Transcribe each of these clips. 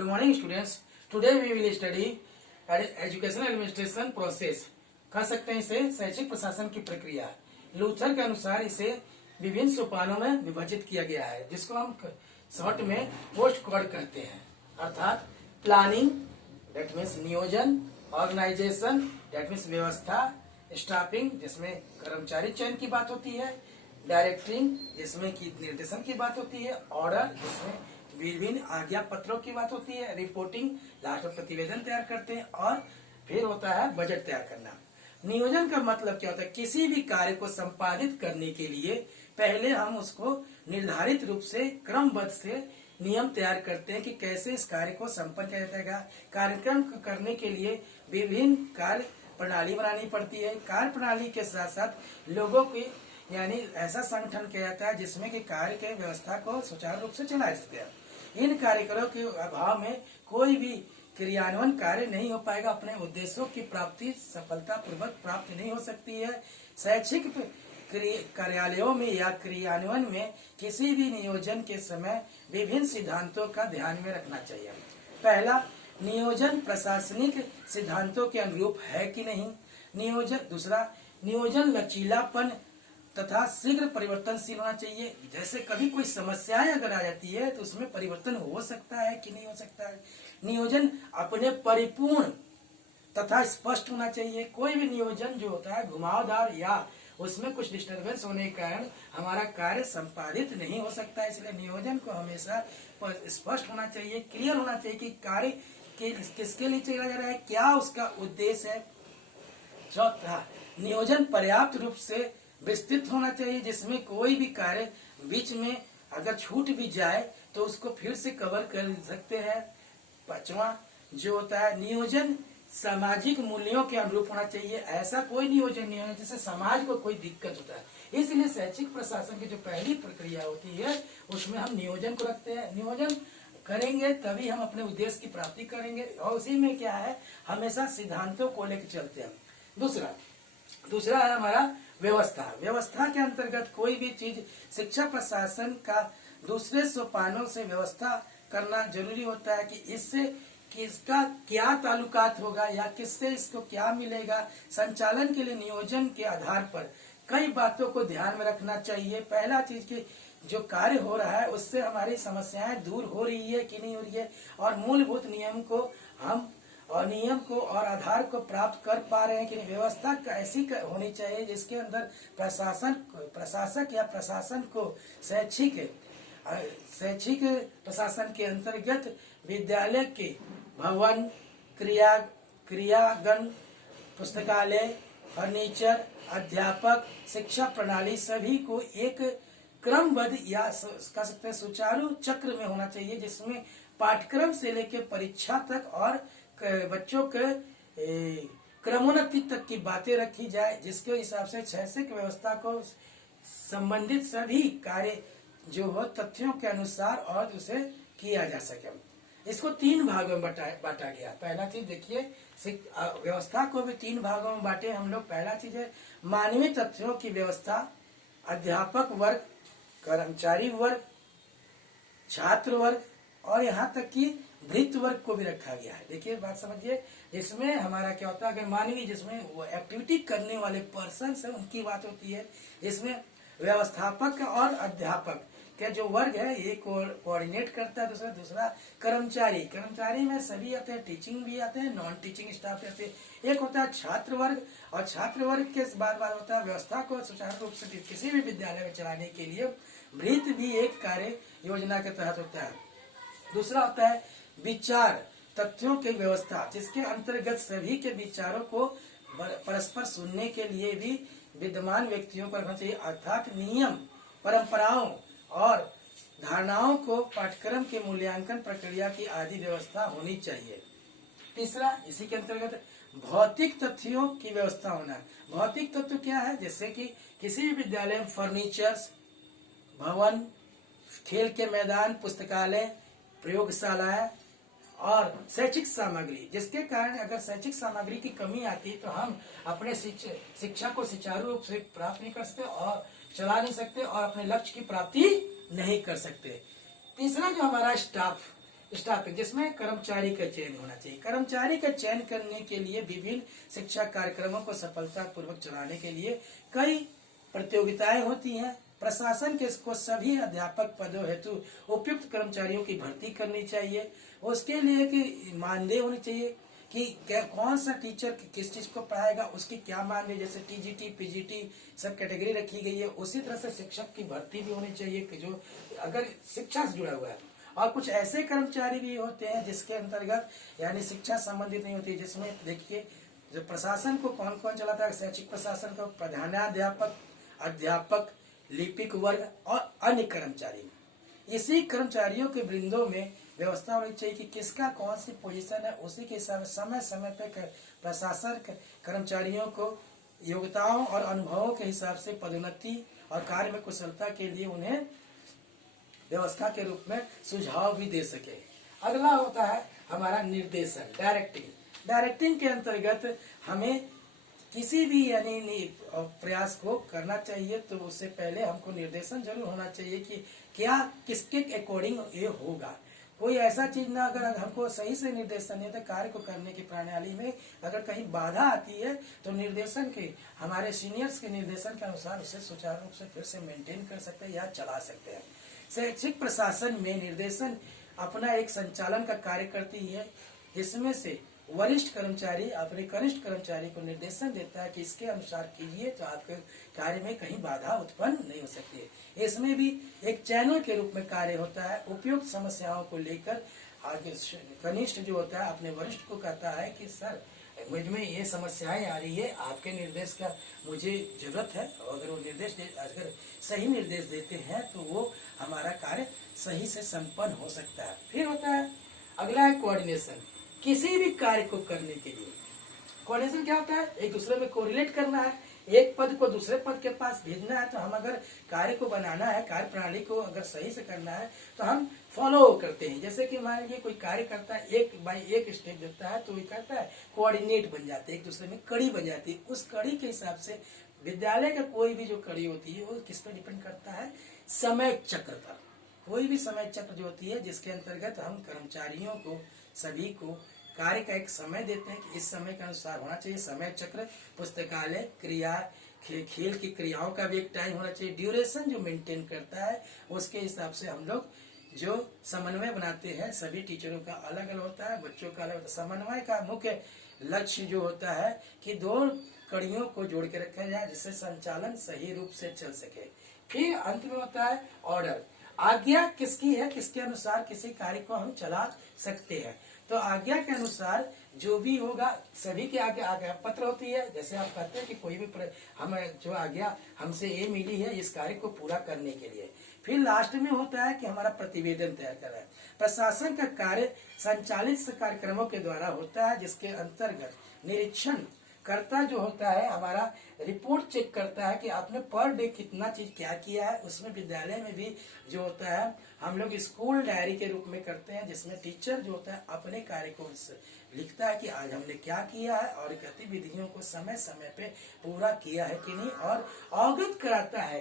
Good morning, students. Today we will study educational administration process. कह सकते हैं इसे शैक्षिक प्रशासन की प्रक्रिया। लूथर के अनुसार इसे विभिन्न सोपानों में विभाजित किया गया है, जिसको हम शॉर्ट में पोस्ट कोड कहते हैं। अर्थात प्लानिंग दैट मीन्स नियोजन, ऑर्गेनाइजेशन दैट मीन्स व्यवस्था, स्टाफिंग जिसमें कर्मचारी चयन की बात होती है, डायरेक्टिंग जिसमें की निर्देशन की बात होती है, ऑर्डर जिसमें विभिन्न आज्ञा पत्रों की बात होती है, रिपोर्टिंग लास्ट में प्रतिवेदन तैयार करते हैं, और फिर होता है बजट तैयार करना। नियोजन का मतलब क्या होता है? किसी भी कार्य को संपादित करने के लिए पहले हम उसको निर्धारित रूप से क्रमबद्ध से नियम तैयार करते हैं कि कैसे इस कार्य को संपन्न किया जाएगा। कार्यक्रम करने के लिए विभिन्न कार्य प्रणाली बनानी पड़ती है। कार्य प्रणाली के साथ साथ लोगों की यानी ऐसा संगठन किया जाता है जिसमें कि कार्य के व्यवस्था को सुचारू रूप से चलाया जाता है। इन कार्यकरों के अभाव में कोई भी क्रियान्वयन कार्य नहीं हो पाएगा, अपने उद्देश्यों की प्राप्ति सफलता पूर्वक प्राप्त नहीं हो सकती है। शैक्षिक कार्यालयों में या क्रियान्वयन में किसी भी नियोजन के समय विभिन्न सिद्धांतों का ध्यान में रखना चाहिए। पहला, नियोजन प्रशासनिक सिद्धांतों के अनुरूप है कि नहीं। दूसरा, नियोजन लचीलापन तथा शीघ्र परिवर्तनशील होना चाहिए। जैसे कभी कोई समस्याएं अगर आ जाती है तो उसमें परिवर्तन हो सकता है कि नहीं हो सकता है। नियोजन अपने परिपूर्ण तथा स्पष्ट होना चाहिए। कोई भी नियोजन जो होता है घुमावदार या उसमें कुछ डिस्टरबेंस होने के कारण हमारा कार्य संपादित नहीं हो सकता है। इसलिए नियोजन को हमेशा स्पष्ट होना चाहिए, क्लियर होना चाहिए कि कार्य किसके लिए चला जा रहा है, क्या उसका उद्देश्य है। चौथा, नियोजन पर्याप्त रूप से विस्तृत होना चाहिए, जिसमें कोई भी कार्य बीच में अगर छूट भी जाए तो उसको फिर से कवर कर सकते हैं। पांचवा जो होता है, नियोजन सामाजिक मूल्यों के अनुरूप होना चाहिए। ऐसा कोई नियोजन नहीं होना जिससे समाज को कोई दिक्कत होता है। इसलिए शैक्षिक प्रशासन की जो पहली प्रक्रिया होती है उसमें हम नियोजन को रखते हैं। नियोजन करेंगे तभी हम अपने उद्देश्य की प्राप्ति करेंगे, और उसी में क्या है, हमेशा सिद्धांतों को लेकर चलते हैं। दूसरा है हमारा व्यवस्था। व्यवस्था के अंतर्गत कोई भी चीज शिक्षा प्रशासन का दूसरे सोपानों से व्यवस्था करना जरूरी होता है कि इससे किसका क्या ताल्लुकात होगा या किससे इसको क्या मिलेगा। संचालन के लिए नियोजन के आधार पर कई बातों को ध्यान में रखना चाहिए। पहला चीज की जो कार्य हो रहा है उससे हमारी समस्याएं दूर हो रही है कि नहीं हो रही है, और मूलभूत नियम को और आधार को प्राप्त कर पा रहे हैं कि व्यवस्था ऐसी होनी चाहिए जिसके अंदर प्रशासक या प्रशासन को शैक्षिक प्रशासन के अंतर्गत विद्यालय के भवन, क्रियागण, पुस्तकालय, फर्नीचर, अध्यापक, शिक्षा प्रणाली सभी को एक क्रमबद्ध या कह सकते हैं सुचारू चक्र में होना चाहिए, जिसमें पाठ्यक्रम से लेकर परीक्षा तक और बच्चों के क्रमोन्नति तक की बातें रखी जाए, जिसके हिसाब से शैक्षिक व्यवस्था को संबंधित सभी कार्य जो हो तथ्यों के अनुसार और उसे किया जा सके। इसको 3 भागों में बांटा गया। पहला चीज देखिए, व्यवस्था को भी 3 भागों में बांटे हम लोग। पहला चीज है मानवीय तथ्यों की व्यवस्था, अध्यापक वर्ग, कर्मचारी वर्ग, छात्र वर्ग, और यहाँ तक कि वृत्त वर्ग को भी रखा गया है। देखिए बात समझिए, इसमें हमारा क्या होता है, अगर मानवीय जिसमें वो एक्टिविटी करने वाले पर्सन है उनकी बात होती है। इसमें व्यवस्थापक और अध्यापक के जो वर्ग है ये कोऑर्डिनेट करता है। दूसरा कर्मचारी में सभी आते हैं, टीचिंग भी आते हैं, नॉन टीचिंग स्टाफ आते हैं। एक होता है छात्र वर्ग, और छात्र वर्ग के बाद होता है व्यवस्था को सुचारू रूप से किसी भी विद्यालय में चलाने के लिए वृत्त भी एक कार्य योजना के तहत होता है। दूसरा होता है विचार तथ्यों की व्यवस्था, जिसके अंतर्गत सभी के विचारों को परस्पर सुनने के लिए भी विद्यमान व्यक्तियों को रखना चाहिए। अर्थात नियम, परंपराओं और धारणाओं को पाठ्यक्रम के मूल्यांकन प्रक्रिया की आदि व्यवस्था होनी चाहिए। तीसरा, इसी के अंतर्गत भौतिक तथ्यों की व्यवस्था होना। भौतिक तत्व क्या है? जैसे कि किसी भी विद्यालय में फर्नीचर्स, भवन, खेल के मैदान, पुस्तकालय, प्रयोगशालाएं और शैक्षिक सामग्री, जिसके कारण अगर शैक्षिक सामग्री की कमी आती है तो हम अपने शिक्षा को सुचारू रूप से प्राप्त नहीं कर सकते और चला नहीं सकते और अपने लक्ष्य की प्राप्ति नहीं कर सकते। तीसरा जो हमारा स्टाफ स्टाफिंग, जिसमें कर्मचारी का चयन होना चाहिए। कर्मचारी का चयन करने के लिए विभिन्न शिक्षा कार्यक्रमों को सफलतापूर्वक चलाने के लिए कई प्रतियोगिताएं होती हैं। प्रशासन के को सभी अध्यापक पदों हेतु उपयुक्त कर्मचारियों की भर्ती करनी चाहिए। उसके लिए कि मानदेय होनी चाहिए कि कौन सा टीचर किस चीज को पढ़ाएगा, उसकी क्या मानदेय, जैसे टीजीटी पीजीटी सब कैटेगरी रखी गई है। उसी तरह से शिक्षक की भर्ती भी होनी चाहिए कि जो अगर शिक्षा से जुड़ा हुआ है। और कुछ ऐसे कर्मचारी भी होते हैं जिसके अंतर्गत यानी शिक्षा संबंधित नहीं होती, जिसमें देखिए जो प्रशासन को कौन कौन चलाता है, शैक्षिक प्रशासन को प्रधानाध्यापक, अध्यापक, लिपिक वर्ग और अन्य कर्मचारी। इसी कर्मचारियों के वृंदों में व्यवस्था होनी चाहिए कि किसका कौन सी पोजीशन है, उसी के हिसाब से समय समय पे प्रशासन कर्मचारियों को योग्यताओं और अनुभवों के हिसाब से पदोन्नति और कार्य में कुशलता के लिए उन्हें व्यवस्था के रूप में सुझाव भी दे सके। अगला होता है हमारा निर्देशन, डायरेक्टिंग। डायरेक्टिंग के अंतर्गत हमें किसी भी यानी प्रयास को करना चाहिए तो उससे पहले हमको निर्देशन जरूर होना चाहिए कि क्या किसके अकॉर्डिंग ये होगा। कोई ऐसा चीज ना अगर हमको सही से निर्देशन नहीं तो कार्य को करने की प्रणाली में अगर कहीं बाधा आती है तो निर्देशन के हमारे सीनियर्स के निर्देशन के अनुसार उसे सुचारू रूप से फिर से मेंटेन कर सकते हैं या चला सकते हैं। शैक्षिक प्रशासन में निर्देशन अपना एक संचालन का कार्य करती है, जिसमें से वरिष्ठ कर्मचारी अपने कनिष्ठ कर्मचारी को निर्देशन देता है कि इसके अनुसार कीजिए तो आपके कार्य में कहीं बाधा उत्पन्न नहीं हो सकती है। इसमें भी एक चैनल के रूप में कार्य होता है। उपयुक्त समस्याओं को लेकर आगे कनिष्ठ जो होता है अपने वरिष्ठ को कहता है कि सर मुझ में ये समस्याएं आ रही है, आपके निर्देश का मुझे जरूरत है। अगर वो अगर सही निर्देश देते हैं तो वो हमारा कार्य सही से संपन्न हो सकता है। फिर होता है अगला है कोऑर्डिनेशन। किसी भी कार्य को करने के लिए कोऑर्डिनेशन क्या होता है, एक दूसरे में कोरिलेट करना है। एक पद को दूसरे पद के पास भेजना है तो हम अगर कार्य को बनाना है, कार्य प्रणाली को अगर सही से करना है तो हम फॉलो करते हैं। जैसे कि मान लीजिए कोई कार्य करता है, एक बाई एक स्टेप देता है तो ये कहता है कोऑर्डिनेट बन जाते हैं, एक दूसरे में कड़ी बन जाती है। उस कड़ी के हिसाब से विद्यालय का कोई भी जो कड़ी होती है वो किस पर डिपेंड करता है, समय चक्र पर। कोई भी समय चक्र जो होती है जिसके अंतर्गत हम कर्मचारियों को सभी को कार्य का एक समय देते हैं कि इस समय के अनुसार होना चाहिए। समय चक्र, पुस्तकालय, क्रिया, खेल की क्रियाओं का भी एक टाइम होना चाहिए। ड्यूरेशन जो मेंटेन करता है उसके हिसाब से हम लोग जो समन्वय बनाते हैं, सभी टीचरों का अलग अलग होता है, बच्चों का अलग होता है। समन्वय का मुख्य लक्ष्य जो होता है कि दो कड़ियों को जोड़ के रखा जाए जिससे संचालन सही रूप से चल सके। फिर अंत में होता है ऑर्डर। आज्ञा किसकी है, किसके अनुसार किसी कार्य को हम चला सकते हैं। तो आज्ञा के अनुसार जो भी होगा सभी के आगे आज्ञा पत्र होती है। जैसे आप कहते हैं कि कोई भी हम जो आज्ञा हमसे ये मिली है इस कार्य को पूरा करने के लिए। फिर लास्ट में होता है कि हमारा प्रतिवेदन तैयार करना है। प्रशासन का कार्य संचालित कार्यक्रमों के द्वारा होता है, जिसके अंतर्गत निरीक्षण कर्ता जो होता है हमारा रिपोर्ट चेक करता है कि आपने पर डे कितना चीज क्या किया है। उसमें विद्यालय में भी जो होता है हम लोग स्कूल डायरी के रूप में करते हैं, जिसमें टीचर जो होता है अपने कार्य को लिखता है कि आज हमने क्या किया है और गतिविधियों को समय समय पे पूरा किया है कि नहीं, और अवगत कराता है,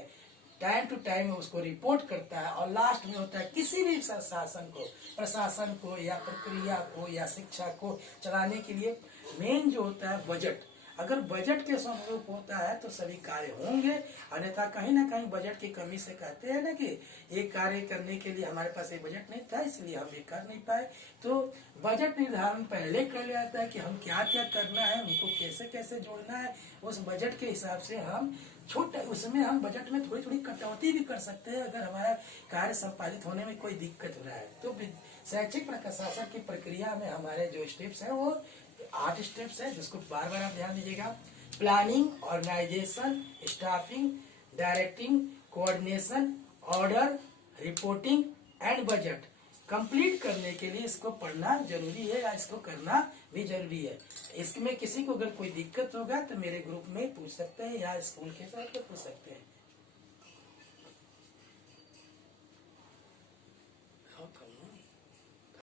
टाइम टू टाइम उसको रिपोर्ट करता है। और लास्ट में होता है किसी भी शासन को, प्रशासन को या प्रक्रिया को या शिक्षा को चलाने के लिए मेन जो होता है बजट। अगर बजट के समरूप होता है तो सभी कार्य होंगे, अन्यथा कहीं ना कहीं बजट की कमी से कहते हैं ना कि ये कार्य करने के लिए हमारे पास ये बजट नहीं था इसलिए हम ये कर नहीं पाए। तो बजट निर्धारण पहले कर लिया जाता है कि हम क्या क्या करना है, उनको कैसे कैसे जोड़ना है। उस बजट के हिसाब से हम छोटा उसमें हम बजट में थोड़ी थोड़ी कटौती भी कर सकते हैं अगर हमारा कार्य संपादित होने में कोई दिक्कत हो रहा है। तो शैक्षिक प्रशासन की प्रक्रिया में हमारे जो स्टेप्स है वो 8 स्टेप्स है, जिसको बार बार आप ध्यान दीजिएगा। Planning, organisation, staffing, directing, coordination, order, reporting and budget complete करने के लिए इसको पढ़ना जरूरी है या इसको करना भी जरूरी है। इसमें किसी को अगर कोई दिक्कत होगा तो मेरे ग्रुप में पूछ सकते हैं या स्कूल के साथ पूछ सकते हैं।